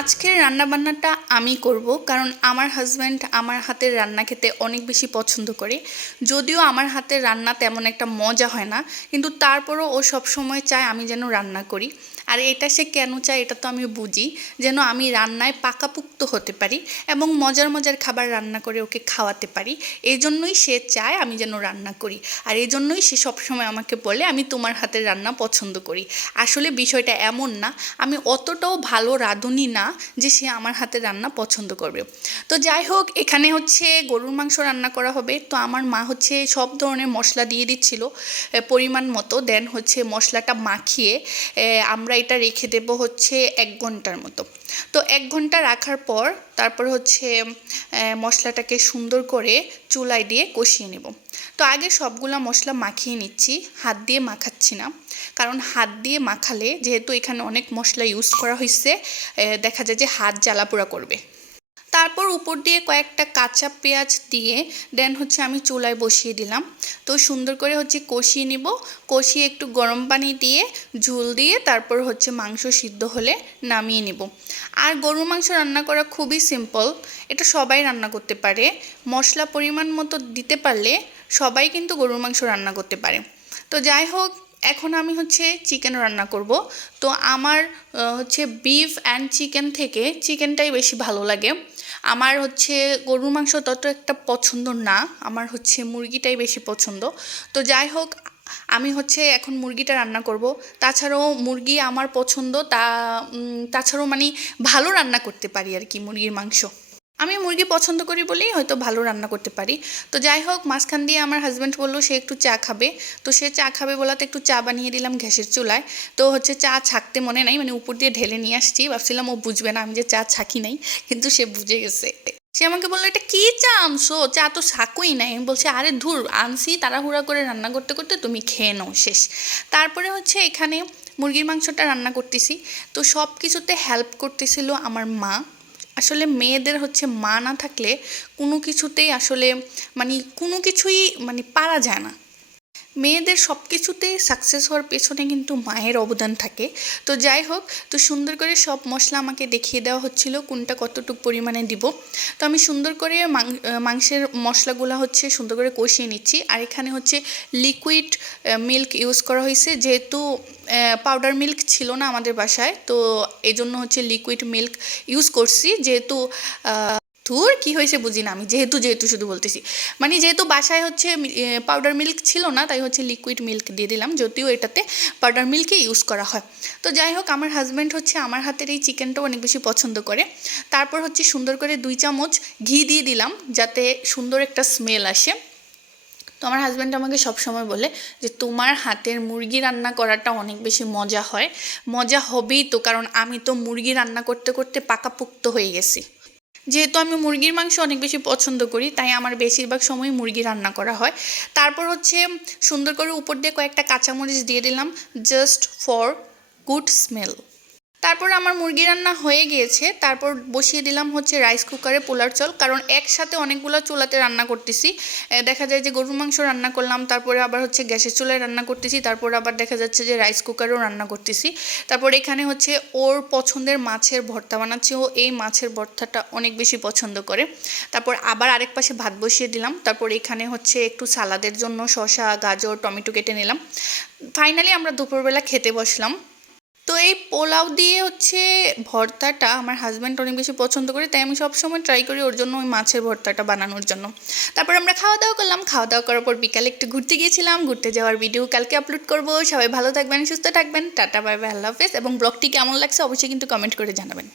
আজকের রান্নাবান্নাটা আমি করব, কারণ আমার হাজব্যান্ড আমার হাতের রান্না খেতে অনেক বেশি পছন্দ করে। যদিও আমার হাতের রান্না তেমন একটা মজা হয় না, কিন্তু তারপরও ও সবসময় চায় আমি যেন রান্না করি। আর এটা সে কেন চায় এটা তো আমি বুঝি, যেন আমি রান্নায় পাকাপুক্ত হতে পারি এবং মজার মজার খাবার রান্না করে ওকে খাওয়াতে পারি। এই জন্যই সে চায় আমি যেন রান্না করি, আর এই জন্যই সে সবসময় আমাকে বলে আমি তোমার হাতের রান্না পছন্দ করি। আসলে বিষয়টা এমন না, আমি অতটাও ভালো রাঁধুনি না যে সে আমার হাতের রান্না পছন্দ করবে। তো যাই হোক, এখানে হচ্ছে গরুর মাংস রান্না করা হবে। তো আমার মা হচ্ছে সব ধরনের মশলা দিয়ে দিচ্ছিল পরিমাণ মতো। দেন হচ্ছে মশলাটা মাখিয়ে আমরা এটা রেখে দেব হচ্ছে 1 ঘন্টার মতো। তো 1 ঘন্টা রাখার পর তারপর হচ্ছে মশলাটাকে সুন্দর করে চুলায় দিয়ে কষিয়ে নেব। তো আগে সবগুলা মশলা মাখিয়ে নিচ্ছি, হাত দিয়ে মাখাচ্ছি না, কারণ হাত দিয়ে মাখালে যেহেতু এখানে অনেক মশলা ইউজ করা হয়েছে, দেখা যায় যে হাত জ্বালাপোড়া করবে। তারপর উপর দিয়ে কয়েকটা কাঁচা পেঁয়াজ দিয়ে দেন হচ্ছে আমি চুলায় বসিয়ে দিলাম। তো সুন্দর করে হচ্ছে কষিয়ে নিব, কষিয়ে একটু গরম পানি দিয়ে ঝোল দিয়ে তারপর হচ্ছে মাংস সিদ্ধ হলে নামিয়ে নিব। আর গরুর মাংস রান্না করা খুবই সিম্পল, এটা সবাই রান্না করতে পারে। মশলা পরিমাণ মতো দিতে পারলে সবাই কিন্তু গরুর মাংস রান্না করতে পারে। তো যাই হোক, এখন আমি হচ্ছে চিকেন রান্না করব। তো আমার হচ্ছে বিফ অ্যান্ড চিকেন থেকে চিকেনটাই বেশি ভালো লাগে। আমার হচ্ছে গরুর মাংস তত একটা পছন্দ না, আমার হচ্ছে মুরগিটাই বেশি পছন্দ। তো যাই হোক, আমি হচ্ছে এখন মুরগিটা রান্না করব। তাছাড়াও মুরগি আমার পছন্দ, তাছাড়াও মানে ভালো রান্না করতে পারি আর কি মুরগির মাংস। আমি মুরগি পছন্দ করি বলেই হয়তো ভালো রান্না করতে পারি। তো যাই হোক, মাঝখান দিয়ে আমার হাজব্যান্ড বললো সে একটু চা খাবে। তো সে চা খাবে বলাতে একটু চা বানিয়ে দিলাম গ্যাসের চুলায়। তো হচ্ছে চা ছাঁকতে মনে নাই, মানে উপর দিয়ে ঢেলে নিয়ে আসছি, ভাবছিলাম ও বুঝবে না আমি যে চা ছাঁকি নাই, কিন্তু সে বুঝে গেছে। সে আমাকে বললো এটা কি চা আনছো, চা তো ছাঁকোই নাই। আমি বলছি আরে ধুর, আনছি তাড়াহুড়া করে রান্না করতে করতে, তুমি খেয়ে নাও শেষ। তারপরে হচ্ছে এখানে মুরগির মাংসটা রান্না করতেছি। তো সব কিছুতে হেল্প করতেছিল আমার মা। আসলে মেয়েদের হচ্ছে মা না থাকলে কোনো কিছুতেই আসলে কোনো কিছুই পারা যায় না। মেয়েদের সব কিছুতেই সাকসেস হওয়ার পেছনে কিন্তু মায়ের অবদান থাকে। তো যাই হোক, তো সুন্দর করে সব মশলা আমাকে দেখিয়ে দেওয়া হচ্ছিল কোনটা কতটুকু পরিমাণে দিব। তো আমি সুন্দর করে মাংসের মশলাগুলো হচ্ছে সুন্দর করে কষিয়ে নিচ্ছি। আর এখানে হচ্ছে লিকুইড মিল্ক ইউজ করা হয়েছে, যেহেতু পাউডার মিল্ক ছিল না আমাদের বাসায়, তো এই জন্য হচ্ছে লিকুইড মিল্ক ইউজ করছি। যেহেতু তোর কি হয়েছে বুঝি না আমি, যেহেতু যেহেতু শুধু বলতেছি, যেহেতু বাসায় হচ্ছে পাউডার মিল্ক ছিল না, তাই হচ্ছে লিকুইড মিল্ক দিয়ে দিলাম, যদিও এটাতে পাউডার মিল্কই ইউজ করা হয়। তো যাই হোক, আমার হাজব্যান্ড হচ্ছে আমার হাতের এই চিকেনটাও অনেক বেশি পছন্দ করে। তারপর হচ্ছে সুন্দর করে 2 চামচ ঘি দিয়ে দিলাম, যাতে সুন্দর একটা স্মেল আসে। তো আমার হাজব্যান্ড আমাকে সবসময় বলে যে তোমার হাতের মুরগি রান্না করাটা অনেক বেশি মজা হয়। মজা হবেই তো, কারণ আমি তো মুরগি রান্না করতে করতে পাকাপুক্ত হয়ে গেছি। যেহেতু আমি মুরগির মাংস অনেক বেশি পছন্দ করি, তাই আমার বেশিরভাগ সময় মুরগি রান্না করা হয়। তারপর হচ্ছে সুন্দর করে উপর দিয়ে কয়েকটা কাঁচামরিচ দিয়ে দিলাম, জাস্ট ফর গুড স্মেল। তারপর আমার মুরগি রান্না হয়ে গিয়েছে। তারপর বসিয়ে দিলাম হচ্ছে রাইস কুকারে পোলার চাল, কারণ একসাথে অনেকগুলো চুলাতে রান্না করতেছি। দেখা যায় যে গরুর মাংস রান্না করলাম, তারপরে আবার হচ্ছে গ্যাসের চুলায় রান্না করতেছি, তারপর আবার দেখা যাচ্ছে যে রাইস কুকারেও রান্না করতেছি। তারপর এখানে হচ্ছে ওর পছন্দের মাছের ভর্তা বানাচ্ছি, ও এই মাছের ভর্তাটা অনেক বেশি পছন্দ করে। তারপর আবার আরেক পাশে ভাত বসিয়ে দিলাম। তারপর এখানে হচ্ছে একটু সালাদের জন্য শসা, গাজর, টমেটো কেটে নিলাম। ফাইনালি আমরা দুপুরবেলা খেতে বসলাম। তো এই পোলাও দিয়ে হচ্ছে ভর্তাটা আমার হাজব্যান্ড অনেক বেশি পছন্দ করে, তাই আমি সবসময় ট্রাই করি ওর জন্য ওই মাছের ভর্তাটা বানানোর জন্য। তারপর আমরা খাওয়া দাওয়া করলাম, খাওয়া দাওয়া করার পর বিকালে একটু ঘুরতে গিয়েছিলাম। ঘুরতে যাওয়ার ভিডিও কালকে আপলোড করব। সবাই ভালো থাকবেন, সুস্থ থাকবেন, টাটা বাই বাই, আল্লাহ হাফেজ। এবং ব্লগটি কেমন লাগছে অবশ্যই কিন্তু কমেন্ট করে জানাবেন।